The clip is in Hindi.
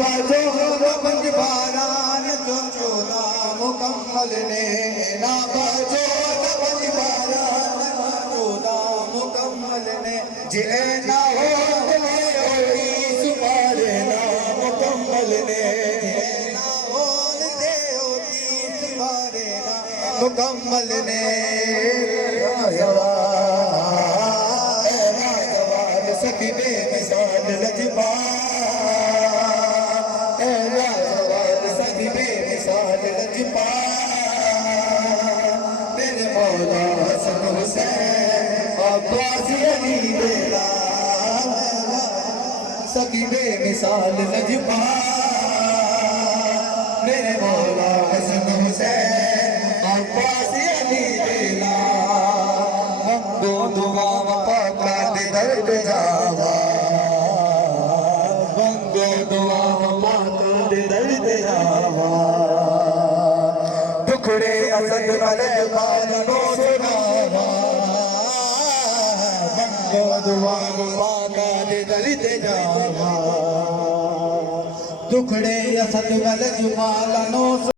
बाजो पंज बारान जो चोला मुकम्मल ने ना बाजो पंज बारान चोला मुकम्मल ने जे ना हो इस बारे ना मुकम्मल ने ना हो इस बारे ना मुकम्मल ने सखी बेमिसाल लजपाल सखी बेमिसाल लजपाल मेरे मौला हसन हुसैन अब्बास अली बेला सखी बेमिसाल लजपाल मेरे मौला हसन हुसैन अब्बास अली बेला दो दुआ पाका दे दर्द जावा बंगो दुआ पाका दे दर्द जावा टुकड़े असद वाले कानों सुनावा बंगो दुआ पाका दे दर्द जावा टुकड़े असद वाले जुबानों